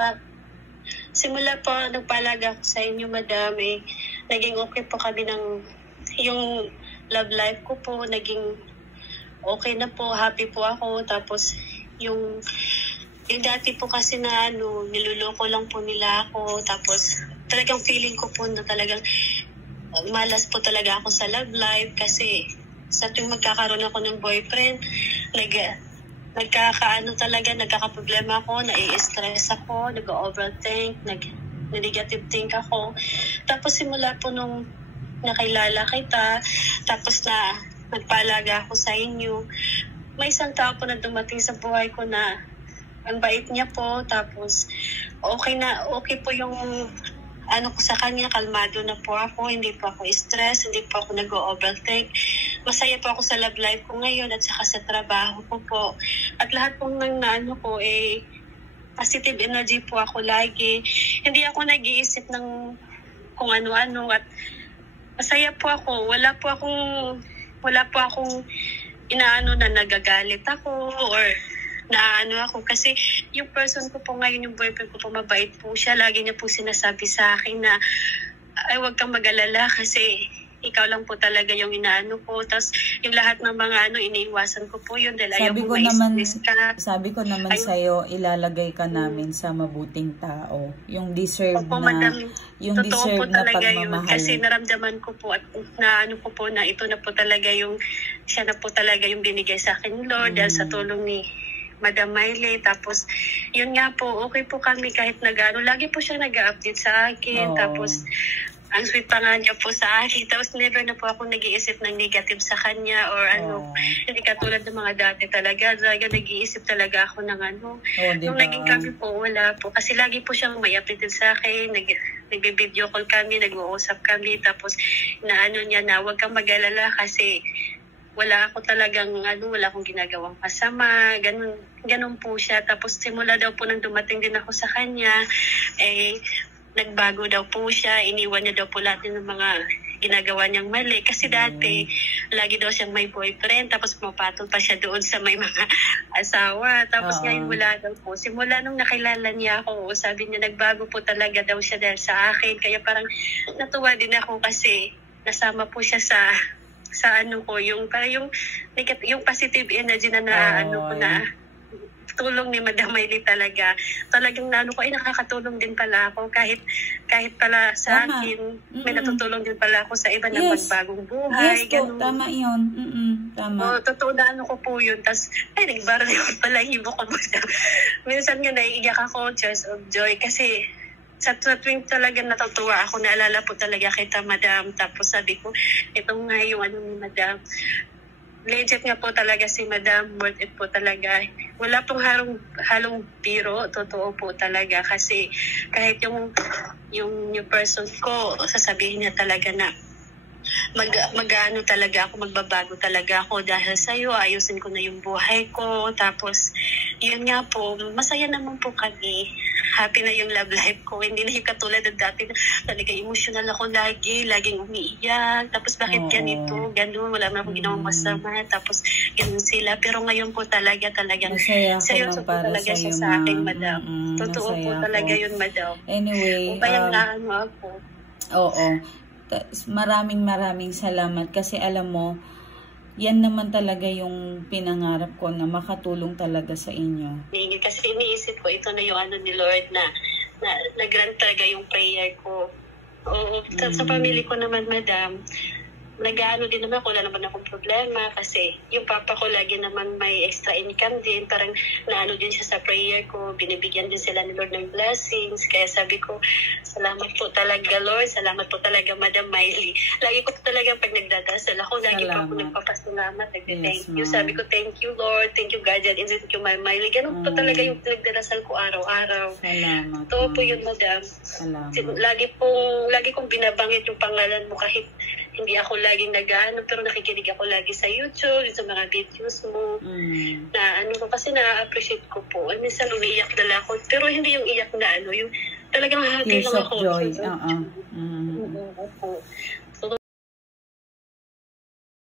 Ah, simula po nagpalaga ako sa inyo, madam, naging okay po kami ng yung love life ko po, naging okay na po, happy po ako. Tapos yung dati po kasi na niloloko lang po nila ako. Tapos talagang feeling ko po na talagang malas po talaga ako sa love life kasi sa tuwing magkakaroon ako ng boyfriend, nagkakaproblema ako, nai-stress ako, nag-overthink, nag-negative think ako. Tapos simula po nung nakilala kita, tapos na nagpalaga ako sa inyo, may isang tao po na dumating sa buhay ko na ang bait niya po, tapos okay po yung ko sa kanya, kalmado na po ako, hindi po ako stress, hindi po ako nag-overthink. Masaya po ako sa love life ko ngayon at saka sa trabaho ko po. At lahat pong ko, positive energy po ako lagi. Hindi ako nag-iisip ng kung ano-ano at masaya po ako. Wala po akong inaano na nagagalit ako or ako kasi yung person ko po ngayon, yung boyfriend ko po, mabait po siya. Lagi niya po sinasabi sa akin na ay huwag kang mag-alala kasi ikaw lang po talaga yung inaano ko. Tapos yung lahat ng mga iniiwasan ko po yun dahil ayaw ko ma-stress ka. Sabi ko naman sa'yo, ilalagay ka namin sa mabuting tao. Yung deserve Opo, na, madam, yung deserve na pagmamahal. Kasi naramdaman ko po at na ito na po talaga yung, siya na po talaga yung binigay sa akin ni Lord dahil sa tulong ni Madam Miley. Tapos, yun nga po, okay po kami kahit lagi po siya nag-update sa akin. Tapos, ang sweet pa nga niya po sa akin. Tapos, never na po ako nag-iisip ng negative sa kanya or Hindi katulad ng mga dati talaga. Nag-iisip talaga ako ng diba? Nung naging kami po, wala po. Kasi lagi po siyang may update sa akin. Nag-video call kami, nag-uusap kami. Tapos, niya na huwag kang mag-alala kasi wala akong ginagawang masama, ganun po siya. Tapos simula daw po nang dumating din ako sa kanya, nagbago daw po siya, iniwan niya daw po lahat ng mga ginagawa niyang mali. Kasi dati, lagi daw siyang may boyfriend, tapos pumapatol pa siya doon sa may mga asawa. Tapos ngayon wala daw po. Simula nung nakilala niya ako, sabi niya nagbago po talaga daw siya dahil sa akin. Kaya parang natuwa din ako kasi nasama po siya sa yung positive energy na tulong ni Madam Miley talaga. Talagang nakakatulong din pala ako kahit pala sa akin, may natutulong din pala ako sa iba na pagbagong buhay. Yes, tama yun. Tama. Totoo na ko po yun. Tapos, nagbarali ko pala hibo ko. Minsan nga naiiyak ako, tears of joy, kasi sa tuwing talaga natutuwa ako, naalala po talaga kita, Madam. Tapos sabi ko, itong nga yung ni Madam. Legit nga po talaga si Madam, worth it po talaga. Wala pong halong biro, totoo po talaga. Kasi kahit yung new person ko, sasabihin niya talaga na magbabago talaga ako dahil sa'yo, ayusin ko na yung buhay ko. Tapos, yun nga po, masaya naman po kami. Happy na yung love life ko. Hindi na yung katulad ng dati na talaga emotional ako laging umiiyak. Tapos bakit ganito, ganun, wala naman akong ginawang masama. Tapos ganun sila. Pero ngayon po talagang seryoso po talaga siya sa akin, Madam. Totoo po talaga yun, Madam. Anyway, ako. Oo. Maraming salamat kasi alam mo, yan naman talaga yung pinangarap ko na makatulong talaga sa inyo. Kasi iniisip ko, ito na yung ni Lord na nag-grant talaga yung prayer ko. Oo, sa pamilya ko naman, Madam, nag-ano din naman, wala naman akong problema kasi yung papa ko lagi naman may extra income din. Parang naano din siya sa prayer ko, binibigyan din sila ni Lord ng blessings. Kaya sabi ko, salamat po talaga, Lord. Salamat po talaga, Madam Miley. Lagi ko po talaga pag nagdadasal ako, lagi po ako nagpapasalamat. Thank you. Sabi ko, thank you, Lord. Thank you, God. And thank you, Madam Miley. Ganun po talaga yung nagdadasal ko araw-araw. Salamat. Ito po yun, Madam. Salamat. Lagi kong binabangit yung pangalan mo kahit hindi ako laging pero nakikinig ako lagi sa YouTube, sa mga videos mo. Kasi na-appreciate ko po. Minsan umiiyak dala ako, pero hindi yung iyak na yung talagang hati lang ako. Tears of joy.